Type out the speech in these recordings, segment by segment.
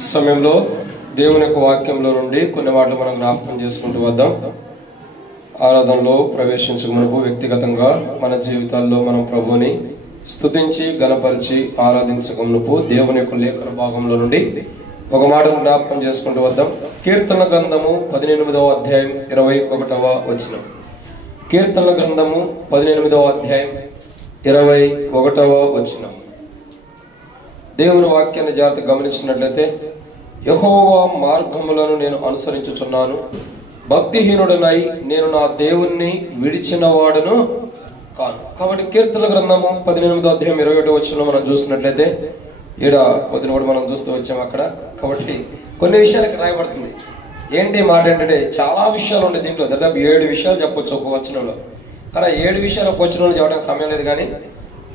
సమయంలో దేవుని యొక్క వాక్యంలో నుండి కొన్ని మాటలు మనం జ్ఞాపకం చేసుకుంటూ వద్దాం. ఆరాధనలో ప్రవేశించక మునుపు వ్యక్తిగతంగా మన జీవితాల్లో మనం ప్రభుని స్తుతించి గణపరిచి ఆరాధించక మునుపు దేవుని యొక్క లేఖన భాగంలో నుండి ఒక మాటను జ్ఞాపకం చేసుకుంటూ వద్దాం. కీర్తన గ్రంథము 18వ అధ్యాయం 21వ వచనం. కీర్తన గ్రంథము 18వ అధ్యాయం 21వ వచనం. దేవుని వాక్యాన్ని జాగ్రత్తగా గమనించినట్లయితే, యెహోవా మార్గములను నేను అనుసరించుచున్నాను, భక్తిహీనుడనై నేను నా దేవుణ్ణి విడిచిన వాడును కాను. కాబట్టి కీర్తన గ్రంథము 18వ అధ్యాయం 21వ వచనం మనం చూసినట్లయితే, ఈడ పొద్దున కూడా మనం చూస్తూ వచ్చాము అక్కడ. కాబట్టి కొన్ని విషయాలకు రాయబడుతుంది. ఏంటి మాట ఏంటంటే, చాలా విషయాలు ఉన్నాయి దీంట్లో. దాదాపు 7 విషయాలు చెప్పొచ్చు ఒక వచనంలో. కానీ 7 విషయాలు ఒక వచనంలో చెప్పడానికి సమయం లేదు. కానీ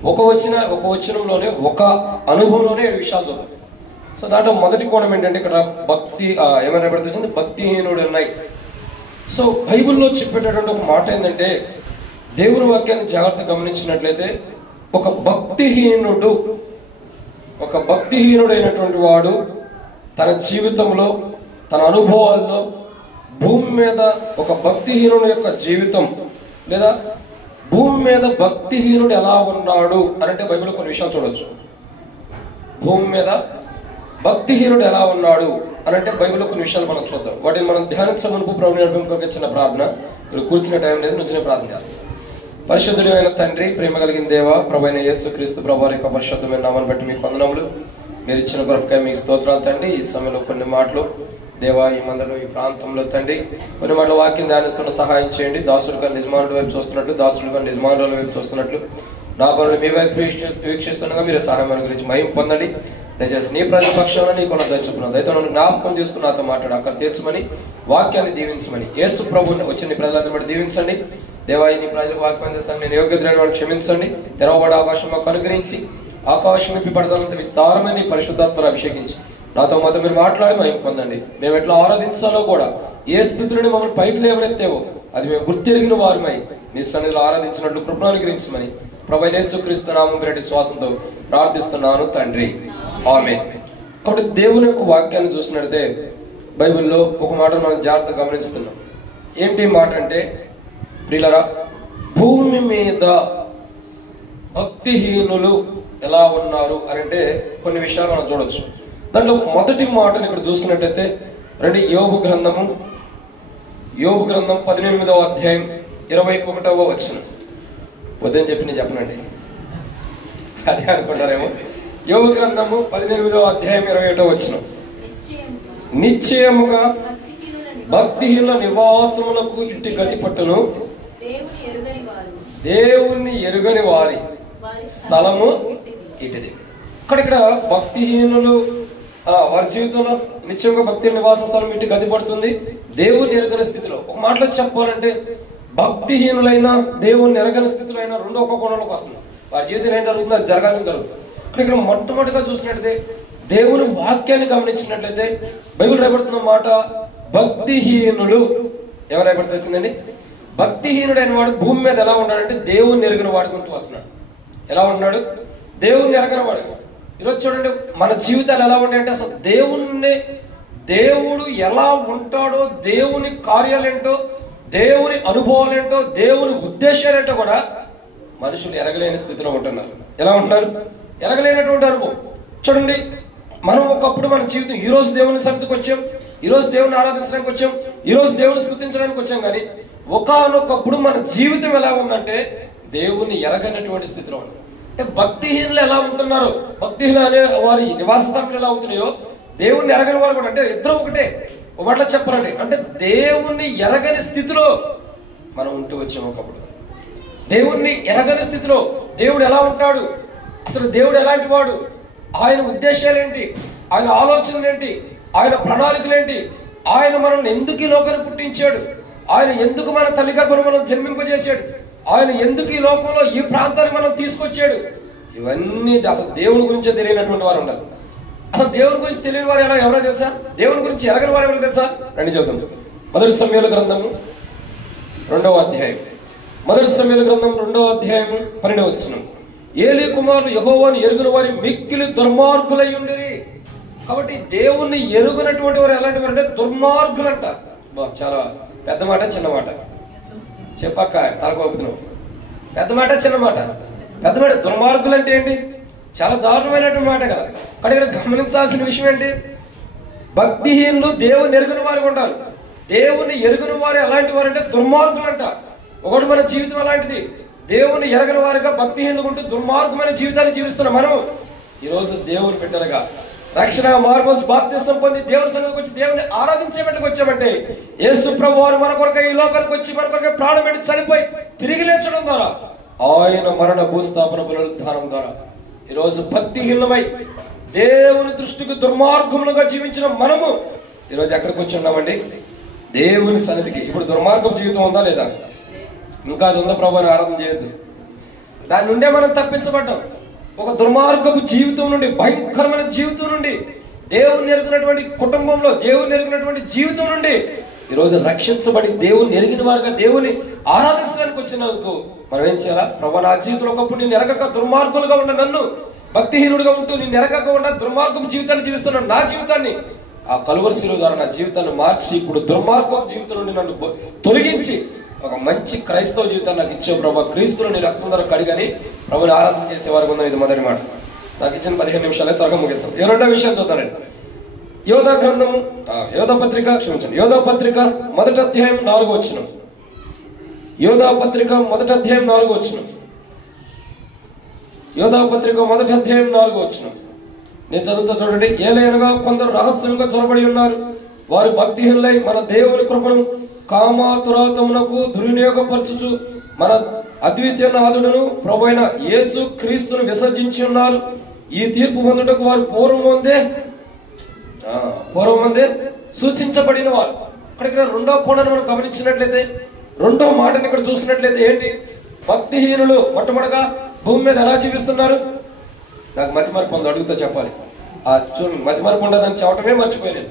ఒక వచనంలోనే ఒక అనుభవంలోనే 7 విషయాలు చూద్దాం. సో దాంట్లో మొదటి కోణం ఏంటంటే, ఇక్కడ భక్తి ఏమైనా పడుతుంది, భక్తిహీనుడు ఉన్నాయి. సో బైబిల్లో చెప్పేటటువంటి ఒక మాట ఏంటంటే, దేవుని వాక్యాన్ని జాగ్రత్తగా గమనించినట్లయితే, ఒక భక్తిహీనుడైనటువంటి వాడు తన జీవితంలో, తన అనుభవాల్లో, భూమి మీద ఒక భక్తిహీనుడి యొక్క జీవితం లేదా భూమి మీద భక్తిహీనుడు ఎలా ఉన్నాడు అని అంటే బైబిల్లో కొన్ని విషయాలు చూడవచ్చు. భూమి మీద భక్తిహీనుడు ఎలా ఉన్నాడు అని అంటే బైబిల్లో కొన్ని విషయాలు మనం చూద్దాం. వాటిని మనం ధ్యానించే మునుపు ప్రభుని నడిపింపుకి చిన్న ప్రార్థన. ఇక్కడ కూర్చునే టైం లేదు, నుంచిన ప్రార్థన చేస్తాం. పరిశుద్ధుడు అయిన తండ్రి, ప్రేమ కలిగిన దేవ, ప్రభు అయిన యేసు క్రీస్తు ప్రభు యొక్క పరిశుద్ధమైన నామాన్ని బట్టి మీకు వందనములు. మీరు ఇచ్చిన కొరకై మీకు స్తోత్రాలు తండ్రి. ఈ సమయంలో కొన్ని మాటలు దేవా, ఈ మందలో, ఈ ప్రాంతంలో తండ్రి కొన్ని మాటల వాక్యం ధ్యానిస్తున్న సహాయం చేయండి. దాసుడు గారు నిజమానుల వైపు చూస్తున్నట్లు, దాసుడు గారు నిజమానుల వైపు చూస్తున్నట్లు, నా పనులు మీ వైపు వీక్షిస్తుండగా మీరు సహాయం గురించి మహిమ పొందండి. దయచేసి నీ ప్రజల పక్షాలను నీ కొన దయచుకున్నాను. దయతో నన్ను జ్ఞాపకం చేసుకుని నాతో మాట్లాడు, అక్కడ తీర్చమని, వాక్యాన్ని దీవించమని, యేసు ప్రభుని వచ్చిన ప్రజలందరూ బట్టి దీవించండి. దేవా, నీ ప్రజలకు వాక్యం చేస్తాను, నేను యోగ్యతలను వాడిని క్షమించండి. తెరవబడే ఆకాశం మాకు అనుగ్రహించి, ఆకాశం విప్పిపడతానంత విస్తారమైన నీ పరిశుద్ధాత్మను అభిషేకించి నాతో మాతో మీరు మాట్లాడి మహిమ పొందండి. మేము ఎట్లా ఆరాధించాలో కూడా, ఏ స్థితిలోనే మమ్మల్ని పైకి లేవనెత్తేవో అది మేము గుర్తెరిగిన వారిమై నీ సన్నిధిలో ఆరాధించినట్లు కృపను అనుగ్రహించమని ప్రభువైన యేసుక్రీస్తు నామమున పేరిట శ్వాసంతో ప్రార్థిస్తున్నాను తండ్రి, ఆమేన్. కాబట్టి దేవుని యొక్క వాక్యాన్ని చూసినట్లయితే బైబిల్లో ఒక మాటను మనం జాగ్రత్తగా గమనిస్తున్నాం. ఏంటి మాట అంటే, ప్రియులారా, భూమి మీద భక్తిహీనులు ఎలా ఉన్నారు అని అంటే కొన్ని విషయాలు మనం చూడొచ్చు. దాంట్లో మొదటి మాటను ఇక్కడ చూసినట్టయితే రండి, యోబు గ్రంథం 18వ అధ్యాయం 21వ వచనం. వద్దని చెప్పి నేను చెప్పనండి, అదే అనుకుంటారేమో. యోబు గ్రంథము 18వ అధ్యాయం 21వ వచనం. నిశ్చయముగా భక్తిహీనుల నివాసములకు ఇట్టి గతి పట్టును, దేవుణ్ణి ఎరుగని వారి స్థలము ఇటుది. ఇక్కడ భక్తిహీనులు వారి జీవితంలో నిత్యంగా భక్తి నివాస స్థలం ఇటు గతి పడుతుంది, దేవుని ఎరగని స్థితిలో. ఒక మాటలో చెప్పాలంటే, భక్తిహీనులైన దేవుని ఎరగని స్థితిలో అయినా రెండో ఒక కోణంలోకి వస్తుంది. వారి జీవితంలో ఏం జరుగుతుందో అది జరగాల్సిన జరుగుతుంది. ఇక్కడ మొట్టమొదటిగా చూసినట్లయితే, దేవుని వాక్యాన్ని గమనించినట్లయితే బైబిల్ రాయబడుతున్న మాట, భక్తిహీనులు ఎవరు రాయబడుతూ వచ్చిందండి? భక్తిహీనుడైన వాడు భూమి మీద ఎలా ఉన్నాడంటే, దేవుణ్ణి ఎరగని వాడుకుంటూ వస్తున్నాడు. ఎలా ఉన్నాడు? దేవుణ్ణి ఎరగని వాడు. ఈరోజు చూడండి, మన జీవితాలు ఎలా ఉంటాయంటే, అసలు దేవుడు ఎలా ఉంటాడో, దేవుని కార్యాలేంటో, దేవుని అనుభవాలేంటో, దేవుని ఉద్దేశాలేంటో కూడా మనుషులు ఎరగలేని స్థితిలో ఉంటున్నారు. ఎలా ఉంటున్నారు? ఎరగలేనటువంటి అనుభవం. చూడండి, మనం ఒకప్పుడు మన జీవితం, ఈ రోజు దేవుని సన్నిధికి వచ్చాం, ఈ రోజు దేవుని ఆరాధించడానికి వచ్చాం, ఈ రోజు దేవుని స్తుతించడానికి వచ్చాం. కానీ ఒకానొకప్పుడు మన జీవితం ఎలా ఉందంటే, దేవుని ఎరగనటువంటి స్థితిలో ఉంది. అంటే భక్తిహీనులు ఎలా ఉంటున్నారో, భక్తిహీనులు అనే వారి నివాస స్థానాలు ఎలా అవుతున్నాయో, దేవుణ్ణి ఎరగని వారు కూడా, అంటే ఇద్దరు ఒకటే. ఒకట్లా చెప్పాలండి, అంటే దేవుణ్ణి ఎరగని స్థితిలో మనం ఉంటూ వచ్చాము. ఒకప్పుడు దేవుణ్ణి ఎరగని స్థితిలో, దేవుడు ఎలా ఉంటాడు, అసలు దేవుడు ఎలాంటి వాడు, ఆయన ఉద్దేశాలు ఏంటి, ఆయన ఆలోచనలు ఏంటి, ఆయన ప్రణాళికలు ఏంటి, ఆయన మనల్ని ఎందుకు ఈ లోకాన్ని పుట్టించాడు, ఆయన ఎందుకు మన తల్లి గర్భంలో మనం జన్మింపజేశాడు, ఆయన ఎందుకు ఈ లోకంలో ఈ ప్రాంతాన్ని మనం తీసుకొచ్చాడు, ఇవన్నీ అసలు దేవుని గురించే తెలియనటువంటి వారు ఉన్నారు. అసలు దేవుని గురించి తెలియని వారు ఎవరో తెలుసా? దేవుని గురించి ఎరగని వారు ఎవరో తెలుసా? రండి చూద్దాం. మొదటి సమూయేలు గ్రంథము 2వ అధ్యాయం. మొదటి సమూయేలు గ్రంథం 2వ అధ్యాయం 12వ వచనం. ఏలీ కుమారులు యెహోవాను ఎరుగుని వారి మిక్కిలి దుర్మార్గులై ఉండిరి. కాబట్టి దేవుణ్ణి ఎరుగునటువంటి వారు ఎలాంటి వారు అంటే దుర్మార్గులు అంట. చాలా పెద్ద మాట చిన్న మాట చెప్పక్క తలకొప్పుతున్నావు. పెద్ద మాట చిన్న మాట. పెద్ద మాట దుర్మార్గులు అంటే ఏంటి? చాలా దారుణమైనటువంటి మాట కదా. కానీ ఇక్కడ గమనించాల్సిన విషయం ఏంటి? భక్తిహీనులు దేవుని ఎరుగుని వారు ఉండాలి. దేవుని ఎరుగుని వారు ఎలాంటి వారు అంటే దుర్మార్గులు అంట. ఒకటి మన జీవితం అలాంటిది. దేవుని ఎరగని వారిగా భక్తిహీనులు ఉంటూ దుర్మార్గమైన జీవితాన్ని జీవిస్తున్నాం మనం. ఈరోజు దేవుని బిడ్డలుగా రక్షణ మార్మోస్ బాప్తిసం పొంది దేవుని సన్నిధికి వచ్చి దేవుని ఆరాధించేటట్టుకు వచ్చామంటే యేసు ప్రభువు వారు మన కొరకు ఈ లోకానికి వచ్చి మన కొరకు ప్రాణం పెట్టి చనిపోయి తిరిగి లేచడం ద్వారా ఆయన మరణ భూస్థాపన పునరుద్ధానం ద్వారా ఈరోజు భక్తిహీనమై దేవుని దృష్టికి దుర్మార్గములుగా జీవించిన మనము ఈరోజు ఎక్కడికి వచ్చి ఉన్నామండి? దేవుని సన్నిధికి. ఇప్పుడు దుర్మార్గపు జీవితం ఉందా లేదా? ఇంకా అది ఉందా ప్రభు అని ఆరాధన చేయొద్దు. దాని నుండే మనం తప్పించబడ్డాం. ఒక దుర్మార్గపు జీవితం నుండి, భయంకరమైన జీవితం నుండి, దేవుని ఎరుగునటువంటి కుటుంబంలో దేవుని ఎరుగునటువంటి జీవితం నుండి ఈరోజు రక్షించబడి దేవుని ఎరిగిన వారుగా దేవుని ఆరాధించడానికి వచ్చినందుకు మనం ఏం చేయాలా? ప్రభు నా జీవితంలో ఒకప్పుడు నేను ఎరగక దుర్మార్గులుగా ఉన్న నన్ను, భక్తిహీనుడుగా ఉంటూ నేను ఎరగక ఉన్న దుర్మార్గపు జీవితాన్ని జీవిస్తున్నాను నా జీవితాన్ని, ఆ కలువరి శిలువ ద్వారా నా జీవితాన్ని మార్చి ఇప్పుడు దుర్మార్గపు జీవితం నుండి నన్ను తొలగించి ఒక మంచి క్రైస్తవ జీవితాన్ని నాకు ఇచ్చే ప్రభు, క్రీస్తులో నీ రక్తం ద్వారా కడిగని ప్రభుని ఆరాధన చేసే వారికి ఉందని ఇది మొదటి మాట. నాకు ఇచ్చిన 15 నిమిషాలే త్వరగా ముగిద్దాం. రెండో విషయం చూద్దానండి. యోధా గ్రంథము యోధా పత్రిక మొదటి అధ్యాయం 4వ వచనం. యోధా పత్రిక మొదటి అధ్యాయం 4వ వచనం. యోధా పత్రిక మొదటి అధ్యాయం 4వ వచనం నేను చదువుతా చూడండి. ఏలయనగా కొందరు రహస్యంగా చొరబడి ఉన్నారు. వారు భక్తిహీనులై మన దేవుని కృపను కామాతురాతమునకు దుర్వినియోగపరచుచు మన అద్వితీయ నాథుడును ప్రభువైన యేసు క్రీస్తును విసర్జించి ఉన్నారు. ఈ తీర్పు పొందుటకు వారు పూర్వం మందే సూచించబడిన వారు. ఇక్కడ రెండో కోణాన్ని మనం గమనించినట్లయితే, రెండో మాటని ఇక్కడ చూసినట్లయితే ఏంటి? భక్తిహీనులు మొట్టమొదటిగా భూమి మీద ఎలా జీవిస్తున్నారు? నాకు మతిమరపు ఉంది, అడుగుతా చెప్పాలి. మతిమరపు ఉండదని చెప్పటమే మర్చిపోయాను.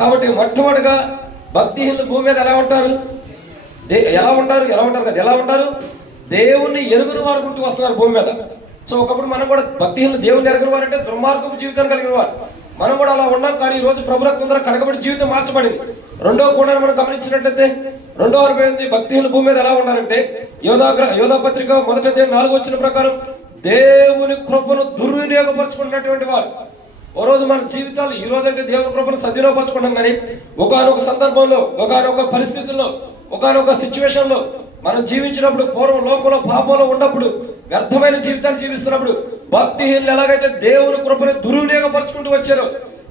కాబట్టి మొట్టమొదటిగా భక్తిహీనులు భూమి మీద ఎలా ఉంటారు? ఎలా ఉంటారు? దేవుణ్ణి ఎరుగుని వారు ఉంటూ వస్తున్నారు భూమి మీద. సో ఒకప్పుడు మనం కూడా భక్తిహీనులు దేవుని ఎరుగుని వారు అంటే దుర్మార్గపు జీవితాన్ని కలిగిన వారు. మనం కూడా అలా ఉన్నాం. కానీ ఈ రోజు ప్రభు రక్తం ద్వారా కడగబడి జీవితం మార్చబడింది. రెండో కోణాన్ని మనం గమనించినట్లయితే రెండో అర్థమైంది. భక్తిహీనులు భూమి మీద ఎలా ఉన్నారంటే యోధా పత్రిక మొదటి అధ్యాయం 4వ వచనం ప్రకారం దేవుని కృపను దుర్వినియోగపరచుకున్నటువంటి వారు. ఓ రోజు మన జీవితాలు ఈ రోజు అంటే దేవుని కృపను సద్వినియోగపరచుకున్నాం, కానీ ఒకానొక సందర్భంలో, ఒకానొక పరిస్థితుల్లో, ఒకానొక సిచ్యువేషన్ లో మనం జీవించినప్పుడు, పూర్వం లోకంలో పాపంలో ఉన్నప్పుడు, వ్యర్థమైన జీవితాన్ని జీవిస్తున్నప్పుడు భక్తిహీనులు ఎలాగైతే దేవుని కృపని దుర్వినియోగపరచుకుంటూ వచ్చారో,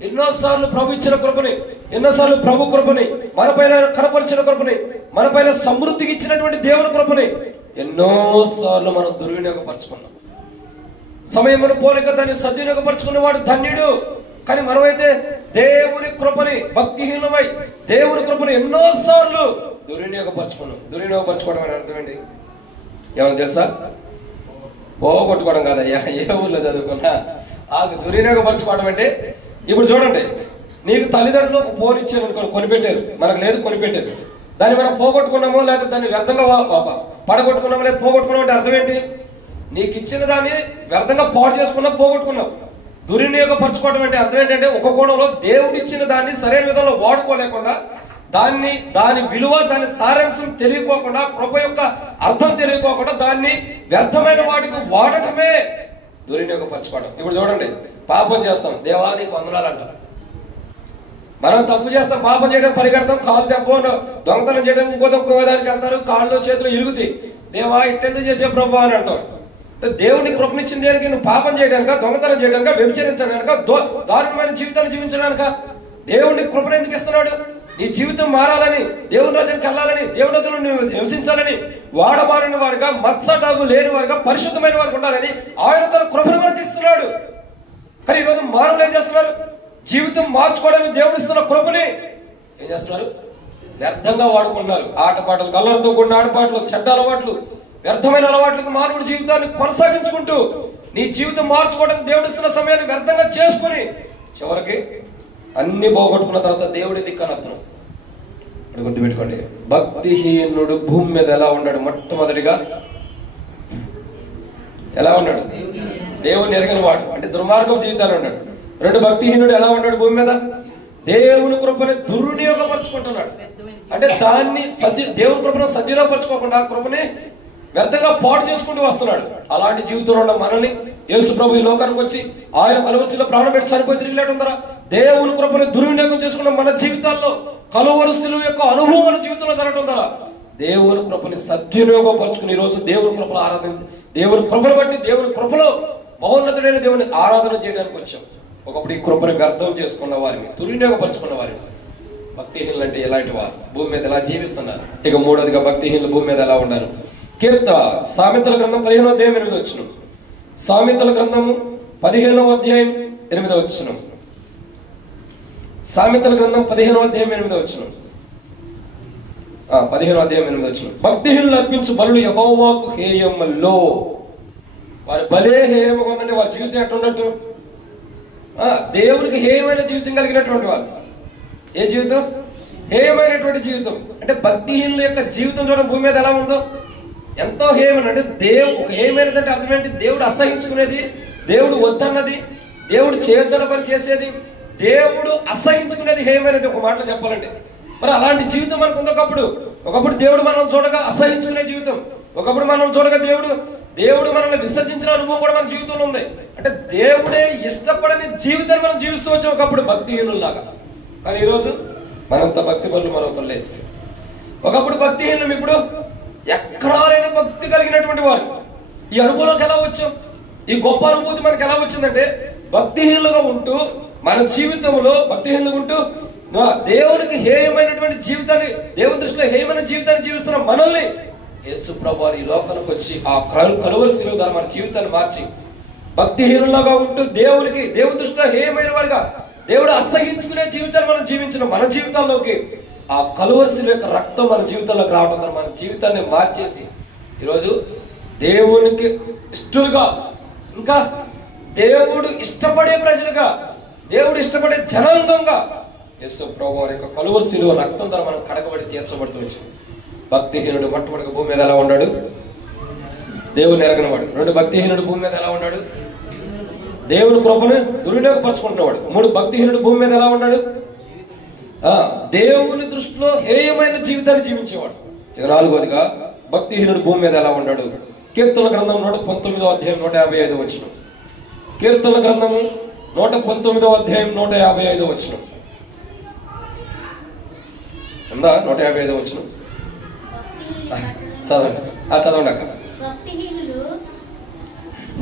ఎన్నోసార్లు ప్రభు ఇచ్చిన కృపని, ఎన్నోసార్లు ప్రభు కృపని, మనపైన కనపరిచిన కృపని, మనపైన సమృద్ధికి ఇచ్చినటువంటి దేవుని కృపని ఎన్నోసార్లు మనం దుర్వినియోగపరచుకున్నాం. సమయమును పోలిక దాన్ని సద్వినియోగపరచుకున్నవాడు ధన్యుడు. కానీ మనమైతే దేవుని కృపని, భక్తిహీనమై దేవుని కృపని ఎన్నోసార్లు దుర్వినియోగపరచుకోవడం అని అర్థం ఏంటి? ఏమని తెలుసా? పోగొట్టుకోవడం కాదయ్యా. ఏ ఊళ్ళో చదువుకున్నా దుర్వినియోగపరచుకోవడం అంటే, ఇప్పుడు చూడండి, నీకు తల్లిదండ్రులు ఒక ఫోన్ ఇచ్చారు అనుకో, కొనిపెట్టారు, మనకు లేదు, కొనిపెట్టారు. దాన్ని మనం పోగొట్టుకున్నామో లేదా దాన్ని వ్యర్థంగా పడగొట్టుకున్నామో లేదా పోగొట్టుకున్నాం అంటే అర్థం ఏంటి? నీకు ఇచ్చిన దాన్ని వ్యర్థంగా పాడు చేసుకున్నావు, పోగొట్టుకున్నావు. దుర్వినియోగపరచుకోవడం అంటే అర్థం ఏంటంటే, ఒక కోణంలో దేవుడు ఇచ్చిన దాన్ని సరైన విధంలో వాడుకోలేకుండా, దాని విలువ, దాని సారాంశం తెలియకోకుండా, కృప యొక్క అర్థం తెలియకోకుండా దాన్ని వ్యర్థమైన వాటికి వాడటమే దుర్వినియోగపరచుకోవడం. ఇప్పుడు చూడండి, పాపం చేస్తాం, దేవా నీకు వందనాలు అంటాం. మనం తప్పు చేస్తాం, పాపం చేయడం పరిగెడతాం, కాలు దెబ్బ, దొంగతనం చేయడం, ఇంకో దానికి వెళ్తారు, కాళ్ళు చేతులు ఇరుగుతాయి. దేవా ఇట్టెందుకు చేసే ప్రభు అని అంటాం. దేవుని కృపనిచ్చింది దేనికి? నువ్వు పాపం చేయడానిక, దొంగతనం చేయడానిక, వ్యభిచరించడానిక, దారుణమైన జీవితాన్ని జీవించడానిక? దేవుని కృపను ఎందుకు ఇస్తున్నాడు? నీ జీవితం మారాలని, దేవుని రోజులకు వెళ్ళాలని, దేవుని రోజులు నివసించాలని, వాడబారిన వారుగా, మత్సటాగు లేని వారుగా, పరిశుద్ధమైన వారికి ఉండాలని ఆయన తన కృపను మనకి ఇస్తున్నాడు. కానీ ఈరోజు మానవులు ఏం చేస్తున్నారు? జీవితం మార్చుకోవడానికి దేవుడు ఇస్తున్న కృపని ఏం చేస్తున్నారు? వ్యర్థంగా వాడుకుంటున్నారు. ఆటపాటలు, కళ్ళతో కూడిన ఆటపాటలు, చెడ్డ అలవాట్లు, వ్యర్థమైన అలవాట్లకు మానవుడి జీవితాన్ని కొనసాగించుకుంటూ నీ జీవితం మార్చుకోవడానికి దేవుడు ఇస్తున్న సమయాన్ని వ్యర్థంగా చేసుకుని చివరికి అన్ని పోగొట్టుకున్న తర్వాత దేవుడి దిక్కనత్తను. ఇప్పుడు గుర్తుపెట్టుకోండి, భక్తిహీనుడు భూమి మీద ఎలా ఉన్నాడు? మొట్టమొదటిగా ఎలా ఉన్నాడు? దేవుని ఎరగని వాడు అంటే దుర్మార్గం జీవితాన్ని ఉన్నాడు. రెండు భక్తిహీనుడు ఎలా ఉంటాడు భూమి మీద? దేవుని కృపని దుర్వినియోగపరుచుకుంటున్నాడు. అంటే దాన్ని దేవుని కృపను సద్వినియోగపరచుకోకుండా కృపని వ్యర్థంగా పాడు చేసుకుంటూ వస్తున్నాడు. అలాంటి జీవితంలో ఉన్న మనల్ని యేసు ప్రభు ఈ లోకానికి వచ్చి ఆయన కలువరిశిలో ప్రాణం పెట్టి చనిపోయి తిరిగిలేటుందరా దేవుని కృపని దుర్వినియోగం చేసుకున్న మన జీవితాల్లో కలువరిశిల యొక్క అనుభవం మన జీవితంలో జరగటం ద్వారా దేవుని కృపని సద్వినియోగపరుచుకుని ఈరోజు దేవుని కృపలో ఆరాధించి దేవుని కృపను బట్టి దేవుని కృపలో మహోన్నతుడైన దేవుని ఆరాధన చేయడానికి వచ్చాం. ఒకప్పుడు ఈ కృపని వ్యర్థం చేసుకున్న వారిని, దుర్వినియోగపరుచుకున్న వారిని భక్తిహీనులు అంటే ఎలాంటి వారు, భూమి మీద ఎలా జీవిస్తున్నారు? ఇక మూడోదిగా భక్తిహీనులు భూమి మీద ఎలా ఉన్నారు? సామెతల గ్రంథం 15వ అధ్యాయం 8వ వచనం. సామెతల గ్రంథము 15వ అధ్యాయం 8వ వచనం. సామెతల గ్రంథం 15వ అధ్యాయం 8వ వచనం. 15వ అధ్యాయం 8వ వచనం. భక్తిహీనులు అర్పించు బలులు యెహోవాకు హేయములో. వారి బలే హేయముగా ఉందంటే వారి జీవితం ఎట్లున్నట్టు? దేవునికి హేయమైన జీవితం కలిగినటువంటి వారు. ఏ జీవితం? హేయమైనటువంటి జీవితం. అంటే భక్తిహీనుల యొక్క జీవితం చూడడం భూమి మీద ఎలా ఉందో ఎంతో హేయమైన. అంటే హేయమైనది అంటే అర్థం ఏంటి? దేవుడు అసహించుకునేది, దేవుడు వద్దన్నది, దేవుడు చేయొద్దన్న పని చేసేది, దేవుడు అసహించుకునేది హేయమైనది ఒక మాటలో చెప్పాలంటే. మరి అలాంటి జీవితం మనకు ఉంది. ఒకప్పుడు దేవుడు మనల్ని చూడగా అసహించుకునే జీవితం, ఒకప్పుడు మనల్ని చూడగా దేవుడు మనల్ని విసర్జించిన అనుభవం కూడా మన జీవితంలో ఉంది. అంటే దేవుడే ఇష్టపడని జీవితాన్ని మనం జీవిస్తూ వచ్చాం ఒకప్పుడు భక్తిహీనుల్లాగా. కానీ ఈరోజు మనంత భక్తి పనులు మరొకరు లేదు. ఒకప్పుడు భక్తిహీనులు, ఇప్పుడు ఎక్కడా లేని భక్తి కలిగినటువంటి వారు. ఈ అనుభవంలోకి ఎలా వచ్చాం? ఈ గొప్ప అనుభూతి మనకు ఎలా వచ్చిందంటే భక్తిహీనులుగా ఉంటూ మన జీవితంలో భక్తిహీనులుగా ఉంటూ దేవునికి హేయమైనటువంటి జీవితాన్ని, దేవుని దృష్టిలో హేయమైన జీవితాన్ని జీవిస్తున్న మనల్ని యేసు ప్రభువు ఈ లోకానికి వచ్చి ఆ కలువరి శిలువ ద్వారా మన జీవితాన్ని మార్చి భక్తిహీనులుగా ఉంటూ దేవుని దృష్టిలో హేయమైన వారిగా దేవుడు అసహించుకునే జీవితాన్ని మనం జీవించిన మన జీవితాల్లోకి ఆ కలువరి శిలువ యొక్క రక్తం మన జీవితంలోకి రావడం ద్వారా మన జీవితాన్ని మార్చేసి ఈరోజు దేవునికి ఇష్టలుగా, ఇంకా దేవుడు ఇష్టపడే ప్రజలుగా, దేవుడు ఇష్టపడే జనాంగంగా యేసు ప్రభువు యొక్క కలువరి శిలువ రక్తం ద్వారా మనం కడగబడి తీర్చబడుతూ వచ్చాం. భక్తిహీనుడు మొట్టమొదటిగా భూమి మీద ఎలా ఉన్నాడు? దేవుని ఎరగనివాడు. రెండు భక్తిహీనుడు భూమి మీద ఎలా ఉన్నాడు? దేవుని కృపను దుర్వినియోగపరచుకుంటున్నవాడు. మూడు భక్తిహీనుడు భూమి మీద ఎలా ఉన్నాడు? దేవుని దృష్టిలో హేయమైన జీవితాన్ని జీవించేవాడు. ఇక నాలుగోదిగా భక్తిహీనుడు భూమి మీద ఎలా ఉన్నాడు? కీర్తన గ్రంథం 119వ అధ్యాయం 155వ వచనం. కీర్తన గ్రంథము 119వ అధ్యాయం 155వ వచనం. ఉందా 155వ వచనం? చదవండి. చదవండి అక్క.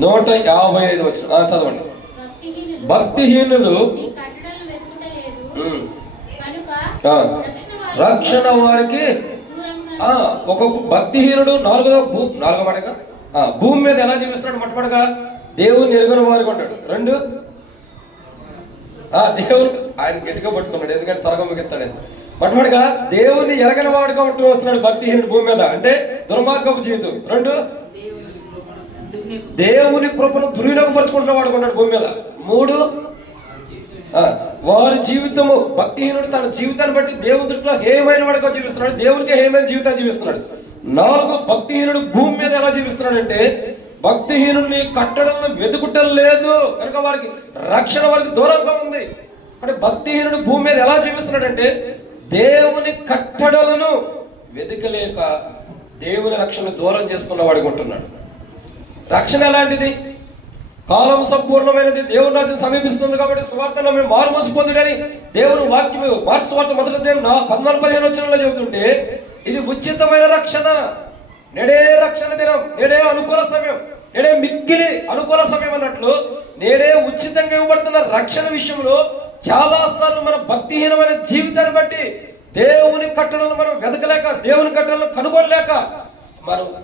155 వచనం చదవండి. భక్తిహీనులు రక్షణ వారికి ఒక భక్తిహీనుడు నాలుగో మాటగా భూమి మీద ఎలా జీవిస్తున్నాడు? మొట్టమొదటిగా దేవుని ఎరుగని వారికి ఉంటాడు. రెండు, దేవుని ఆయన గట్టిగా పట్టుకున్నాడు, ఎందుకంటే తలగొమ్మకిస్తాడు. మొట్టమొదటిగా దేవుని ఎరగని వాడుగా ఉంటూ వస్తున్నాడు భక్తిహీనుడు భూమి మీద, అంటే దుర్మార్గపు జీవితం. రెండు, దేవుని కృపను దుర్వినియోగపరుచుకుంటున్న వాడుకున్నాడు భూమి మీద. మూడు, వారి జీవితము భక్తిహీనుడు తన జీవితాన్ని బట్టి దేవుని దృష్టిలో హేయమైన వాడుగా జీవిస్తున్నాడు, దేవునికి హేయమైన జీవితాన్ని జీవిస్తున్నాడు. నాలుగు, భక్తిహీనుడు భూమి మీద ఎలా జీవిస్తున్నాడు అంటే భక్తిహీనుడిని కట్టడలను వెతుకుటం లేదు కనుక వారికి రక్షణ వారికి దూరంగా ఉంది. అంటే భక్తిహీనుడు భూమి మీద ఎలా జీవిస్తున్నాడంటే దేవుని కట్టడలను వెతకలేక దేవుని రక్షణ దూరం చేసుకున్న వాడికి ఉంటున్నాడు. రక్షణ ఎలాంటిది? కాలం సంపూర్ణమైనది, దేవుని రాజ్యం సమీపిస్తుంది కాబట్టి సువార్తలో మేము మారుమోసి పొందుడని దేవుని వాక్యము మార్క్స్ వార్త 1వ అధ్యాయం 14-15 వచనంలో చెబుతుంటే ఇది ఉచితమైన రక్షణ. నేడే రక్షణ దినం, నేడే అనుకూల సమయం, నేడే మిక్కిలి అనుకూల సమయం అన్నట్లు నేడే ఉచితంగా ఇవ్వబడుతున్న రక్షణ విషయంలో చాలా సార్లు మన భక్తిహీనమైన జీవితాన్ని బట్టి దేవుని కట్టడలను మనం వెతకలేక, దేవుని కట్టడలను కనుగొనలేక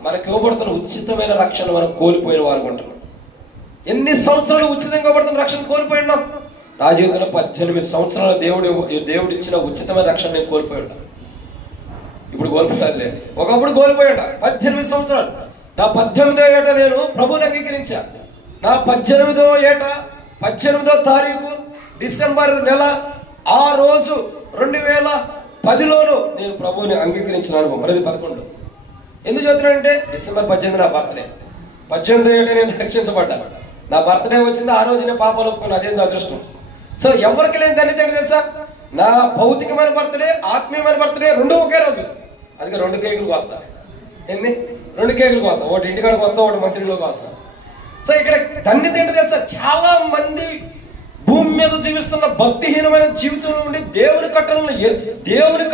మనకి ఇవ్వబడుతున్న ఉచితమైన రక్షణ మనం కోల్పోయిన వారు ఉంటున్నాం. ఎన్ని సంవత్సరాలు ఉచితంగా ఇవ్వబడుతున్న రక్షణ కోల్పోయినాం? నా జీవితంలో 18 సంవత్సరాలు దేవుడు ఇచ్చిన ఉచితమైన రక్షణ నేను కోల్పోయి ఉంటాను. ఇప్పుడు కోల్పోతాను లేదు, ఒకప్పుడు కోల్పోయాడ 18 సంవత్సరాలు. నా 18వ ఏట నేను ప్రభువుని అంగీకరించా. నా 18వ ఏట 18వ తారీఖు డిసెంబర్ నెల ఆ రోజు 2010లోను నేను ప్రభువుని అంగీకరించిన అనుభవం. మరి 11 ఎందుకు చెప్తున్నానంటే డిసెంబర్ 18 నా బర్త్డే. 18వ ఏట నేను రక్షించబడ్డా. నా బర్త్డే వచ్చింది ఆ రోజు నేను పాపాలు ఒప్పుకున్నా. అదేందో అదృష్టం. సో ఎవరికి లేని ధన్యత ఏంటి తెలుసా? నా భౌతికమైన బర్త్డే, ఆత్మీయమైన బర్త్డే రెండు ఒకే రోజు. అందుకే 2 కేకులు కోస్తా. ఎన్ని? 2 కేకులు కోస్తా. ఒకటి ఇంటికాడికి వస్తా, ఒకటి మంత్రిలోకి వస్తా. సో ఇక్కడ ధన్యత ఏంటి తెలుసా? చాలా మంది భూమి మీద జీవిస్తున్న భక్తిహీనమైన జీవితం నుండి దేవుని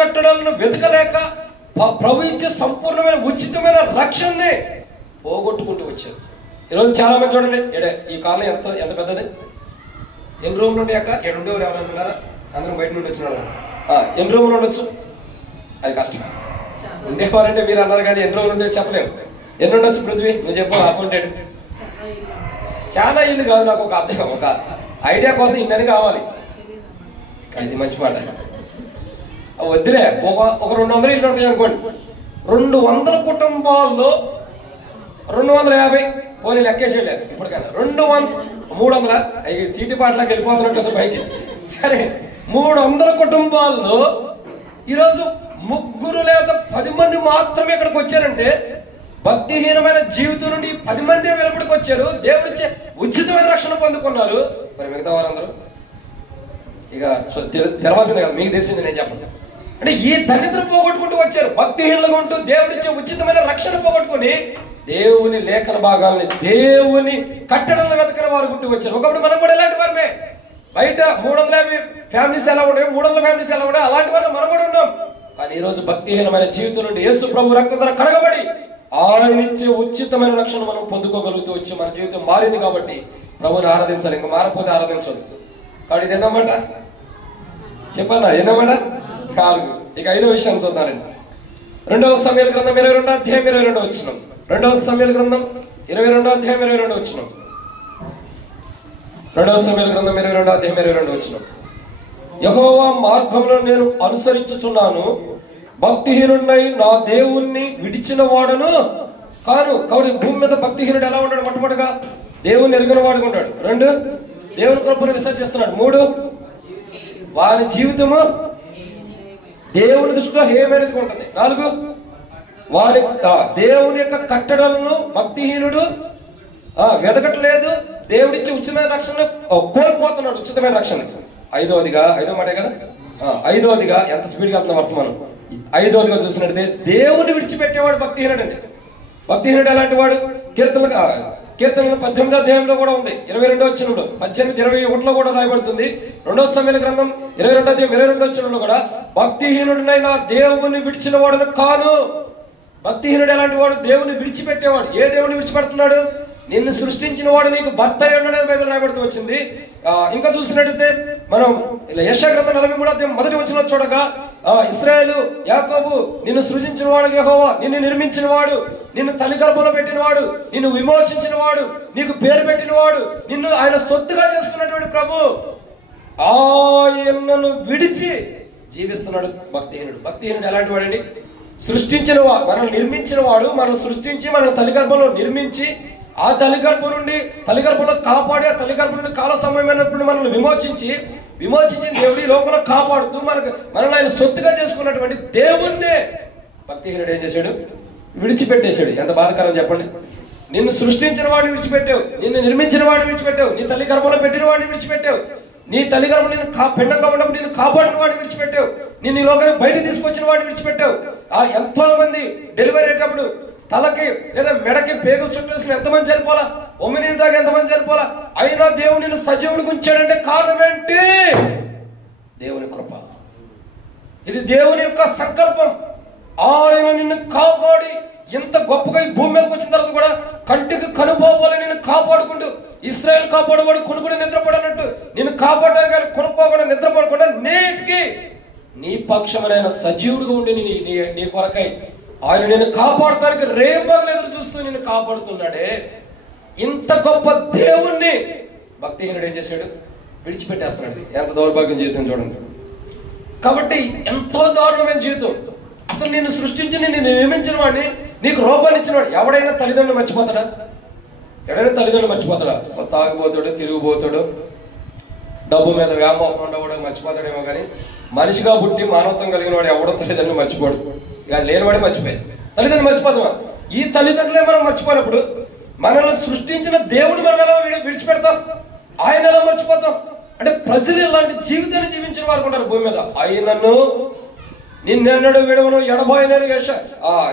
కట్టడలను వెతకలేక ప్రభు ఇచ్చే సంపూర్ణమైన ఉచితమైన రక్షణని పోగొట్టుకుంటూ వచ్చారు. ఈరోజు చాలా మంది చూడండి, ఈ కాలం ఎంత పెద్దది, ఎన్ని రూమ్లు ఉంటాయి అక్క? 7 ఉండేవారు ఎవరైనా ఉన్నారా? అందరం బయట నుండి వచ్చిన వాళ్ళు ఎన్ని రూములు ఉండొచ్చు? అది కష్టం. ఉండేవారంటే మీరు అన్నారు కానీ ఎన్ని రోజులు ఉండేది చెప్పలేము. ఎన్ని ఉండొచ్చు పృథ్వీ? నువ్వు చెప్పు. అకౌంటెడ్ చాలా ఇల్లు కాదు, నాకు ఒక ఐడియా కోసం ఇన్నని కావాలి. ఇది మంచి మాట. వద్దులే, ఒక 200 ఇల్లు ఉంటాయి అనుకోండి. 200 కుటుంబాల్లో 250 పోనీ లెక్కేసేయలేదు ఇప్పటికైనా. 300 సీటు పాటలకు వెళ్ళిపోతున్నట్టు పైకి. సరే, 300 కుటుంబాల్లో ఈరోజు 3 లేదా 10 మంది మాత్రమే ఇక్కడికి వచ్చారంటే, భక్తిహీనమైన జీవితం నుండి 10 మంది వెలుపడికి వచ్చారు, దేవుడిచ్చే ఉచితమైన రక్షణ పొందుకున్నారు. మరి మిగతా వారందరూ ఇక తెరవాల్సిందే కదా, మీకు తెలిసింది నేను చెప్పండి. అంటే ఈ ధన్యతను పోగొట్టుకుంటూ వచ్చారు. భక్తిహీనులుగా ఉంటూ దేవుడిచ్చే ఉచితమైన రక్షణ పోగొట్టుకుని దేవుని లేఖన భాగాలని, దేవుని కట్టడంలో వెతకని వారు గుంటూ వచ్చారు. ఒకప్పుడు మనం కూడా ఇలాంటి వారమే. బయట 350 ఫ్యామిలీస్ ఎలా ఉండే, 300 ఫ్యామిలీస్ ఎలా ఉండే, అలాంటి వాళ్ళు మనం కూడా ఉన్నాం. కానీ ఈ రోజు భక్తిహీనమైన జీవితం నుండి యేసు ప్రభు రక్తం ద్వారా కడగబడి ఆయన ఇచ్చే ఉచితమైన రక్షణ మనం పొందుకోగలుగుతూ వచ్చి మన జీవితం మారింది. కాబట్టి ప్రభుని ఆరాధించాలి, ఇంకా మారపోతే ఆరాధించదు. కాబట్టి ఇది ఎన్నమాట చెప్పాలా? ఎన్నమాట? 4. ఇక 5వ విషయం చూద్దానండి. 2వ సమూయేలు గ్రంథం 22వ అధ్యాయం 22వ వచనం. 2వ సమూయేలు గ్రంథం 22వ అధ్యాయం 22వ వచనం. 2వ సమూయేలు గ్రంథం 22వ అధ్యాయం 22వ వచనం. యెహోవా మార్గంలో నేను అనుసరించుచున్నాను, భక్తిహీనుడై నా దేవుణ్ణి విడిచిన వాడును కాను. కాబట్టి భూమి మీద భక్తిహీనుడు ఎలా ఉంటాడు? మొట్టమొదటిగా దేవుణ్ణి ఎరుగిన వాడుగా ఉంటాడు. 2, దేవుని కృపను విసర్జిస్తున్నాడు. 3, వారి జీవితము దేవుని దృష్టిలో హేయమైనదిగా ఉంటుంది. 4, వారి దేవుని యొక్క కట్టడలను భక్తిహీనుడు వెదకట్లేదు, దేవుడిచ్చే ఉచితమైన రక్షణ కోల్పోతున్నాడు, ఉచితమైన రక్షణ. 5వదిగా, 5వ మాట కదా, 5వదిగా ఎంత స్పీడ్గా వెళ్తున్నాం వర్తమానం. 5వదిగా చూసినట్టే దేవుని విడిచిపెట్టేవాడు భక్తిహీనుడు అండి. భక్తిహీనుడు ఎలాంటి వాడు? కీర్తనలు 18వ అధ్యాయంలో కూడా ఉంది, 22వ వచనంలో, 18, 21లో కూడా రాయబడుతుంది. 2వ సమూయేలు గ్రంథం 22వ అధ్యాయం 22వ వచనంలో కూడా భక్తిహీనుడినైనా దేవుని విడిచిన వాడును కాను. భక్తిహీనుడు ఎలాంటి వాడు? దేవుని విడిచిపెట్టేవాడు. ఏ దేవుని విడిచిపెడుతున్నాడు? నిన్ను సృష్టించిన వాడు నీకు భర్త అయ్యాడని బైబిల్ రాయబడుతూ వచ్చింది. ఇంకా చూసినట్టయితే మనం యెషయా గ్రంథం 43వ అధ్యాయం 1వ వచనం చూడగా, ఇశ్రాయేలు, యాకోబు, నిన్ను సృజించిన వాడు యెహోవా, నిన్ను నిర్మించిన వాడు, నిన్ను తల్లి గర్భంలో పెట్టిన వాడు, నిన్ను విమోచించిన వాడు, నీకు పేరు పెట్టిన వాడు, నిన్ను ఆయన సొత్తుగా చేసుకున్నటువంటి ప్రభు, ఆయనను విడిచి జీవిస్తున్నాడు భక్తిహీనుడు. భక్తిహీనుడు ఎలాంటి వాడండి? సృష్టించిన వాడు, మనల్ని నిర్మించిన వాడు, మనల్ని సృష్టించి మనల్ని తల్లి గర్భంలో నిర్మించి, ఆ తల్లి గర్భంలో కాపాడి, ఆ తల్లి గర్భం నుండి కాల సమయమైనప్పుడు మనల్ని విమోచించిన దేవుడి లోపల కాపాడుతూ మనల్ని ఆయన సొత్తుగా చేసుకున్నటువంటి దేవుణ్ణే భక్తిహీనుడు ఏం చేశాడు? విడిచిపెట్టేశాడు. ఎంత బాధాకరం చెప్పండి. నిన్ను సృష్టించిన వాడిని విడిచిపెట్టావు, నిన్ను నిర్మించిన వాడిని విడిచిపెట్టావు, నీ తల్లి గర్భంలో పెట్టిన వాడిని విడిచిపెట్టావు, నీ తల్లి గర్భం నిన్ను పెండంగా ఉన్నప్పుడు నిన్ను కాపాడిన వాడిని విడిచిపెట్టావు, నిన్ను ఈ లోకానికి బయటకు తీసుకొచ్చిన వాడిని విడిచిపెట్టావు. ఎంతో మంది డెలివరీ అయ్యేటప్పుడు తలకి లేదా మెడకి పేగులు చుట్టేసుకుని ఎంతమంది చనిపోలా, ఒమ్మిని దాకా ఎంతమంది చనిపోలా, అయినా దేవుడు నిన్ను సజీవుడికి ఉంచాడంటే కారణం ఏంటి? దేవుని కృప. ఇది దేవుని యొక్క సంకల్పం. ఆయన నిన్ను కాపాడి ఇంత గొప్పగా ఈ భూమి మీదకి వచ్చిన తర్వాత కూడా కంటికి కనుపోవాలి నిన్ను కాపాడుకుంటూ, ఇశ్రాయేలు కాపాడువాడు కొనుక్కుని నిద్రపడనట్టు నిన్ను కాపాడడానికి ఆయన కొనుక్కోకుండా నిద్రపడకుండా నేటికి నీ పక్షమైన సజీవుడిగా ఉండి నీ కొరకై ఆయన నిన్ను కాపాడటానికి రేపగలు ఎదురు చూస్తూ నిన్ను కాపాడుతున్నాడే. ఇంత గొప్ప దేవుణ్ణి భక్తిహీనుడు ఏం చేశాడు? విడిచిపెట్టేస్తున్నాడు. ఎంత దౌర్భాగ్యం జీవితం చూడండి. కాబట్టి ఎంతో దారుణమైన జీవితం. అసలు నిన్ను సృష్టించి నిన్ను నిర్మించిన వాడిని, నీకు రూపాన్ని ఇచ్చిన వాడు ఎవడైనా తల్లిదండ్రులు మర్చిపోతాడా? ఎవడైనా తల్లిదండ్రులు మర్చిపోతాడా? తాగిపోతాడు, తిరిగిపోతాడు, డబ్బు మీద వ్యామోహం ఉండవాడు మర్చిపోతాడేమో కానీ మనిషిగా పుట్టి మానవత్వం కలిగిన వాడు ఎవడో తల్లిదండ్రులు మర్చిపోడు. ఇక లేనివాడే మర్చిపోయాడు. తల్లిదండ్రులు మర్చిపోతామా? ఈ తల్లిదండ్రులే మనం మర్చిపోయినప్పుడు మనల్ని సృష్టించిన దేవుడు మనం ఎలా విడిచిపెడతాం? ఆయన ఎలా మర్చిపోతాం? అంటే ప్రజలు ఇలాంటి జీవితాన్ని జీవించిన వారు ఉంటారు భూమి మీద. ఆయనను నిన్నెన్నడూ విడవను ఎడబాయనని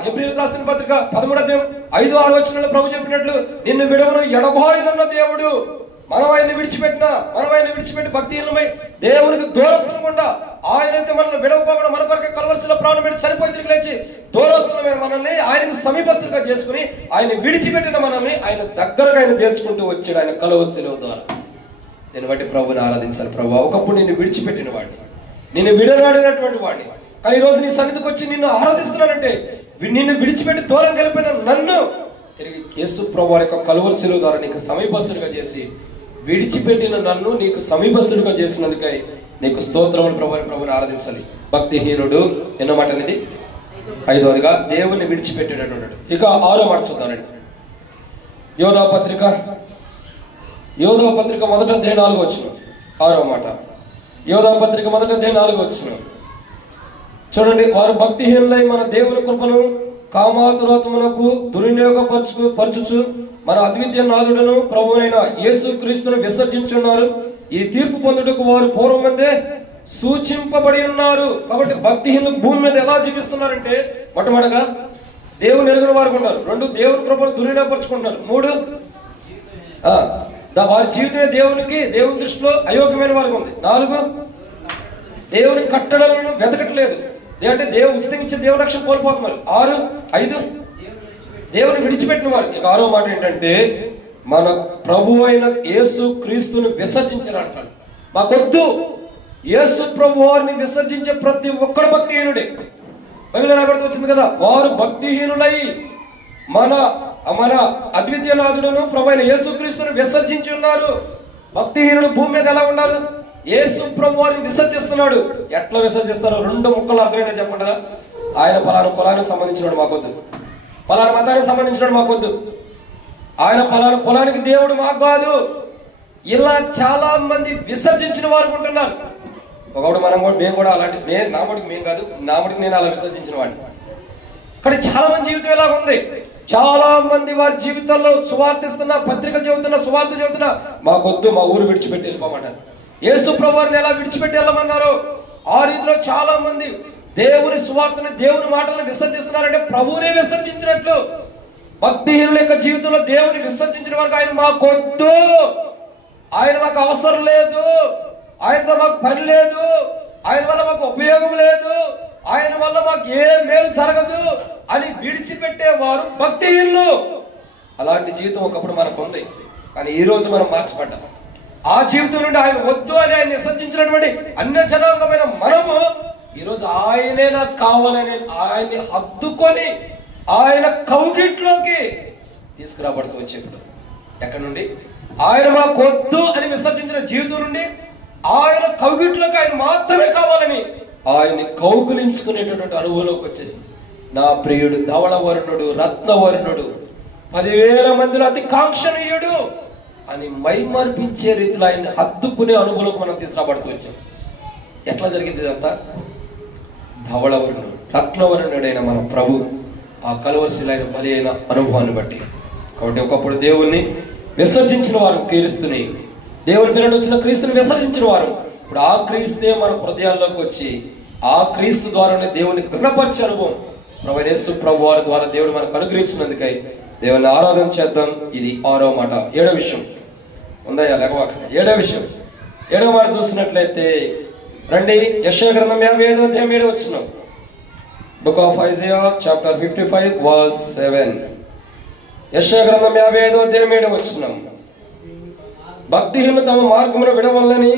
హెబ్రీయులకు రాసిన పత్రిక 13:5-6 వచనంలో ప్రభు చెప్పినట్లు, నిన్ను విడవను ఎడబాయనన్న దేవుడు మనం ఆయన్ని విడిచిపెట్టి భక్తిహీనమై దేవునికి దూరస్తులకుండా, ఆయనైతే మనల్ని విడవపోకుండా మన కొరకు కలవరిశిలో ప్రాణం పెట్టి చనిపోయి తిరిగి లేచి దూరస్తులమైన మనల్ని ఆయనకి సమీపస్తులుగా చేసుకుని ఆయన విడిచిపెట్టిన మనల్ని ఆయన దగ్గరగా ఆయన చేర్చుకుంటూ వచ్చాడు ఆయన కలవరిశిలో ద్వారా. దీన్ని బట్టి ప్రభుని ఆరాధించాలి. ప్రభు ఒకప్పుడు నిన్ను విడిచిపెట్టిన వాడిని, నిన్ను విడనాడినటువంటి వాడిని, కానీ ఈ రోజు నీ సన్నిధికి వచ్చి నిన్ను ఆరాధిస్తున్నానంటే నిన్ను విడిచిపెట్టి దూరం కలిపిన నన్ను తిరిగి యేసు ప్రభు వారి యొక్క కలువరిశిలో ద్వారా నీకు సమీపస్తుడిగా చేసి విడిచిపెట్టిన నన్ను నీకు సమీపస్తుడిగా చేసినందుకై నీకు స్తోత్రములు ప్రభుని ఆరాధించాలి. భక్తిహీనుడు ఎన్నో మాట అనేది 5వదిగా దేవుణ్ణి విడిచిపెట్టేటటువంటి. ఇక 6వ మాట చూద్దానండి. యోధా పత్రిక 1వ అధ్యాయం 4వ వచనం. 6వ మాట యోధా పత్రిక 1వ అధ్యాయం 4వ వచనం చూడండి. వారు భక్తిహీనులై మన దేవుని కృపను కామాతురత్వమునకు దుర్వినియోగపరచుచు మన అద్వితీయ నాథుడును ప్రభువైన యేసు క్రీస్తును విసర్జించున్నారు. ఈ తీర్పు పొందుటకు వారు పూర్వమందే సూచింపబడి ఉన్నారు. కాబట్టి భక్తిహీనులు భూమి మీద ఎలా జీవిస్తున్నారంటే, మొట్టమొదటిగా దేవుని ఎరుగని వారు ఉన్నారు. 2 దేవుని కృపను దుర్వినియోగపరుచుకుంటున్నారు. 3 వారి జీవితమే దేవుని దృష్టిలో అయోగ్యమైన వారికి ఉంది. 4 దేవుని కట్టడలను వెతకట్లేదు, అంటే ఉచితంగా ఇచ్చే దేవుని రక్షణ కోల్పోతున్నారు. 5 దేవుని విడిచిపెట్టిన వారు. ఇక 6వ మాట ఏంటంటే, మన ప్రభు అయిన యేసు క్రీస్తును విసర్జించాలంటారు. మాకొద్దు, యేసు ప్రభు వారిని విసర్జించే ప్రతి ఒక్కడు భక్తిహీనుడే. బైబిల్ రాబడుతూ వచ్చింది కదా, వారు భక్తిహీనులై మన అద్వితీయ నాథుడును ప్రభు అయిన యేసు క్రీస్తును విసర్జించి ఉన్నారు. భక్తిహీనుడు భూమి మీద ఎలా ఉన్నారు? యేసు ప్రభు వారిని విసర్జిస్తున్నాడు. ఎట్లా విసర్జిస్తారో 2 ముక్కలు అర్థమైతే చెప్పంటారా? ఆయన పలానా కులానికి సంబంధించినడు మాకొద్దు, పలానా మతానికి సంబంధించినడు మాకొద్దు, ఆయన పలానా కులానికి దేవుడు మాకు కాదు. ఇలా చాలా మంది విసర్జించిన వారు ఉంటున్నారు. ఒకప్పుడు మేము కూడా అలాంటి, నా మటుకు మేము కాదు, నా మటుకు నేను అలా విసర్జించిన వాడిని. కానీ చాలా మంది జీవితం ఎలా ఉంది? చాలా మంది వారి జీవితాల్లో సువార్తిస్తున్నా, పత్రిక చెబుతున్నా, సువార్త చెబుతున్నా, మాకొద్దు, మా ఊరు విడిచిపెట్టి వెళ్ళిపోమన్నారు. యేసు ప్రభువుని ఎలా విడిచిపెట్టి వెళ్ళమన్నారు? ఆ రీతిలో చాలా మంది దేవుని సువార్తని, దేవుని మాటలను విసర్జిస్తున్నారంటే ప్రభువునే విసర్జించినట్లు. భక్తిహీనుల యొక్క జీవితంలో దేవుని విసర్జించిన వారికి ఆయన మాకొద్దు, ఆయన మాకు అవసరం లేదు, ఆయనతో మాకు పని లేదు, ఆయన వల్ల మాకు ఉపయోగం లేదు, ఆయన వల్ల మాకు ఏ మేలు జరగదు అని విడిచిపెట్టేవారు భక్తిహీనులు. అలాంటి జీవితం ఒకప్పుడు మనకు ఉంది, కానీ ఈ రోజు మనం మార్చబడ్డాం. ఆ జీవితం నుండి ఆయన వద్దు అని ఆయన విసర్జించినటువంటి అన్య జనాంగమైన మనము ఈరోజు ఆయనే నాకు కావాలని ఆయన్ని హద్దుకొని ఆయన కౌగిట్లోకి తీసుకురాబడుతూ వచ్చేప్పుడు ఎక్కడి నుండి? ఆయన మాకు వద్దు అని విసర్జించిన జీవితం నుండి ఆయన కౌగిట్లోకి ఆయన మాత్రమే కావాలని ఆయన్ని కౌగులించుకునేటటువంటి అనుభవంలోకి వచ్చేసింది. నా ప్రియుడు ధవళవర్ణుడు, రత్నవర్ణుడు, 10,000 మందిలో అతి కాంక్షణీయుడు అని మైమర్పించే రీతిలో ఆయన్ని హద్దుకునే అనుభవంలోకి మనం తీసుకురాబడుతూ వచ్చాం. ఎట్లా జరిగింది ఇదంతా? ధవళవర్ణుడు, రత్నవర్ణుడైన మన ప్రభు ఆ కలువరిశిలో ఆయన బలి అయిన అనుభవాన్ని బట్టి. కాబట్టి ఒకప్పుడు దేవుణ్ణి విసర్జించిన వారు తీరుస్తుని, దేవుని పేరు వచ్చిన క్రీస్తుని విసర్జించిన వారు ఇప్పుడు ఆ క్రీస్తే మన హృదయాల్లోకి వచ్చి ఆ క్రీస్తు ద్వారానే దేవుని ఘనపరిచే అనుభవం ప్రభు యేసు ప్రభు వారి ద్వారా దేవుడు మనకు అనుగ్రహించినందుకై దేవుని ఆరాధన చేద్దాం. ఇది 6వ మాట. 7వ విషయం ఉందయ్యా లేకవాక. 7వ విషయం, 7వ మాట చూసినట్లయితే రండి, యెషయా గ్రంథం 55వ అధ్యాయం 7వ వచనం. Book of Isaiah chapter 55 verse 7. యెషయా గ్రంథం 55వ అధ్యాయం 7వ వచనం. భక్తిహీనులు తమ మార్గమును విడవల్లని,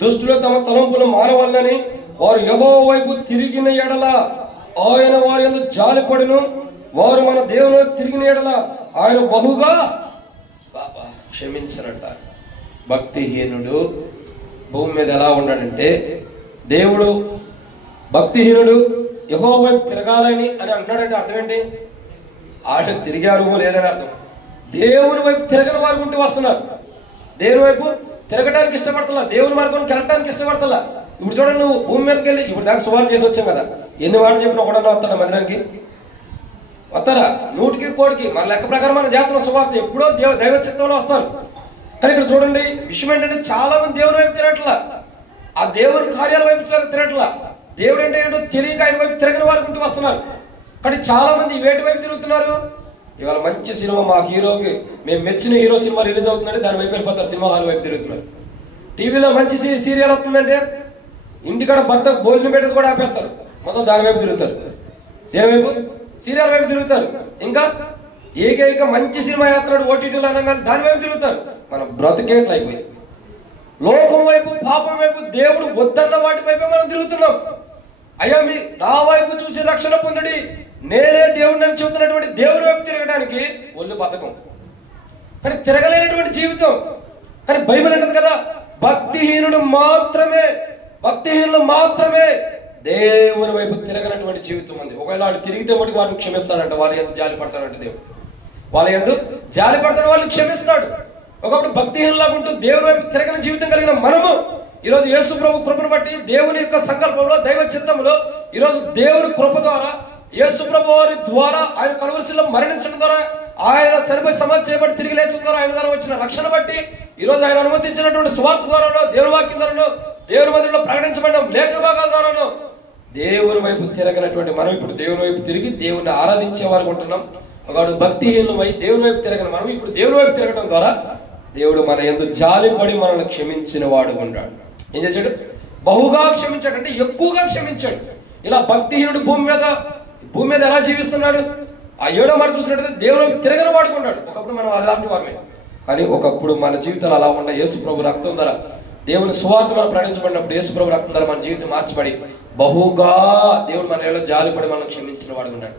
దుష్టులు తమ తలంపులు మానవల్లని వారు యెహోవా వైపు తిరిగిన ఎడల ఆయన వారి యందు జాలిపడును. వారు మన దేవుని వైపు తిరిగిన ఎడల ఆయన బహుగా క్షమించరట. భక్తిహీనుడు భూమి మీద ఎలా ఉన్నాడంటే, దేవుడు భక్తిహీనుడు యెహోవా వైపు తిరగాలని అని అంటున్నాడంటే అర్థం ఏంటి? ఆయన తిరిగే అనుభవం లేదని అర్థం. దేవుని వైపు తిరగని వారు ఉంటూ వస్తున్నారు. దేవుని వైపు తిరగడానికి ఇష్టపడతలా, దేవుని మార్గం కెరగడానికి ఇష్టపడతలా. ఇప్పుడు చూడండి, నువ్వు భూమి మీదకి వెళ్ళి ఇప్పుడు దాకా సువార్త చేసి వచ్చాం కదా, ఎన్ని మాటలు చెప్పినా ఒకడన్నా వస్తాడా మందిరానికి? వస్తారా? 100కి 1 మన లెక్క ప్రకారం మన జాతర సువార్త ఎప్పుడో దైవ చిత్తంలో వస్తారు. కానీ ఇక్కడ చూడండి, విషయం ఏంటంటే చాలా మంది దేవుని వైపు తిరగట్లా, ఆ దేవుని కార్యాల వైపు తిరగట్లా. దేవుడు అంటే ఏంటో తెలియక ఆయన వైపు తిరగని వారు ఉంటూ వస్తున్నారు. కానీ చాలా మంది వేటి వైపు తిరుగుతున్నారు. ఇవాళ మంచి సినిమా, మా హీరోకి మేము మెచ్చిన హీరో సినిమా రిలీజ్ అవుతుందంటే దాని వైపు వెళ్ళిపోతారు, సినిమా హాల్ వైపు తిరుగుతున్నారు. టీవీలో మంచి సీరియల్ వస్తుందంటే ఇంటికాడ భర్త భోజనం పెట్టేది కూడా ఆపేస్తారు, మొత్తం దాని వైపు తిరుగుతారు. దేని వైపు? సీరియల్ వైపు తిరుగుతారు. ఇంకా ఏకైక మంచి సినిమా వేస్తున్నాడు ఓటీటీలో అనగా దాని వైపు తిరుగుతారు. మనం బ్రతికేట్లు అయిపోయింది. లోకం వైపు, పాపం వైపు, దేవుడు వద్దన్న వాటి వైపు మనం తిరుగుతున్నాం. అయ్యా నా వైపు చూసి రక్షణ పొందడి, నేనే దేవుడిని అని చెబుతున్నటువంటి దేవుడి వైపు తిరగడానికి ఒళ్ళు బద్ధకం, కానీ తిరగలేనటువంటి జీవితం. కానీ బైబిల్ అంటది కదా, భక్తిహీనులు మాత్రమే దేవుని వైపు తిరగనటువంటి జీవితం ఉంది. ఒకవేళ వాడు తిరిగితే ఒకటి వారిని క్షమిస్తాడంట, వారి ఎంత జాలి పడతాడంటే దేవుడు, వాళ్ళ ఎందు జాలి పడతాడు, వాళ్ళని క్షమిస్తాడు. ఒకప్పుడు భక్తిహీనులాగా ఉంటూ దేవుని వైపు తిరగని జీవితం కలిగిన మనము ఈరోజు యేసు ప్రభు కృపను బట్టి, దేవుని యొక్క సంకల్పంలో, దైవ చిత్తంలో ఈరోజు దేవుని కృప ద్వారా, యేసు ప్రభు వారి ద్వారా, ఆయన కలువరిశిలో మరణించడం ద్వారా, ఆయన చనిపోయి సమాధి చేయబడి తిరిగి లేచడం ద్వారా, ఆయన ద్వారా వచ్చిన రక్షణ బట్టి, ఈరోజు ఆయన అనుమతించినటువంటి సువార్త ద్వారానో, దేవుని వాక్యం ద్వారానో, దేవుని మందిరంలో ప్రకటించబడిన లేఖ భాగాల ద్వారానో దేవుని వైపు తిరగనటువంటి మనం ఇప్పుడు దేవుని వైపు తిరిగి దేవుని ఆరాధించే వారికి ఉంటున్నాం. ఒకడు భక్తిహీనమై దేవుని వైపు తిరగని మనం ఇప్పుడు దేవుని వైపు తిరగడం ద్వారా దేవుడు మన యందు జాలిపడి మనల్ని క్షమించిన వాడు ఉన్నాడు. ఏం చేశాడు? బహుగా క్షమించాడు, అంటే ఎక్కువగా క్షమించాడు. ఇలా భక్తిహీనుడు భూమి మీద ఎలా జీవిస్తున్నాడు? ఆ 7వ మాట చూసినట్టయితే దేవుని వైపు తిరగని వాడుకున్నాడు. ఒకప్పుడు మనం అలాంటి వారమే, కానీ ఒకప్పుడు మన జీవితాలు అలా ఉండే యేసు ప్రభు రక్తం ద్వారా, దేవుని సువార్త మనం ప్రకటించబడినప్పుడు యేసు ప్రభు రక్తం ద్వారా మన జీవితం మార్చబడి బహుగా దేవుడు మన ఏళ్ళలో జాలిపడి మనల్ని క్షమించిన వాడు ఉన్నాడు.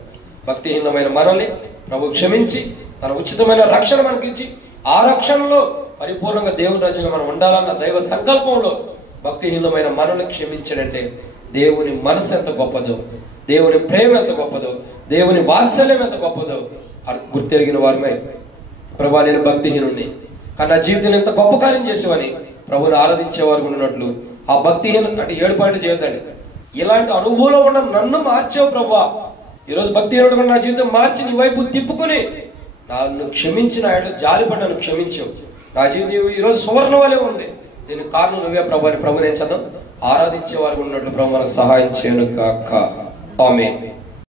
భక్తిహీనమైన మనల్ని ప్రభు క్షమించి తన ఉచితమైన రక్షణ మనకి ఇచ్చి, ఆ రక్షణలో పరిపూర్ణంగా దేవుని రాజ్యంలో మనం ఉండాలన్న దైవ సంకల్పంలో భక్తిహీనమైన మనల్ని క్షమించాడంటే దేవుని మనసు ఎంత గొప్పదో, దేవుని ప్రేమ ఎంత గొప్పదో, దేవుని వాత్సల్యం ఎంత గొప్పదో గుర్తెరిగిన వారమే. ప్రభా నేను భక్తిహీనుణ్ణి, కానీ నా జీవితంలో ఎంత గొప్ప కార్యం చేసేవని ప్రభుని ఆరాధించేవారు ఉన్నట్లు ఆ భక్తిహీన అంటే 7 పాయింట్లు చేయొద్దండి. ఇలాంటి అనుభవంలో ఉన్న నన్ను మార్చావు ప్రభా. ఈరోజు భక్తిహీనుడు నా జీవితం మార్చి నీ వైపు తిప్పుకుని నన్ను క్షమించిన ఆయన జాలిపడి నన్ను క్షమించావు. నా జీవితం ఈరోజు సువర్ణ వలె ఉంది. దీనికి కారణం నువ్వే ప్రభు అని ప్రభు నేను చదువు ఆరాధించే వారు ఉన్నట్లు ప్రభు మనకు సహాయం చేయను కాక. ఆమేన్.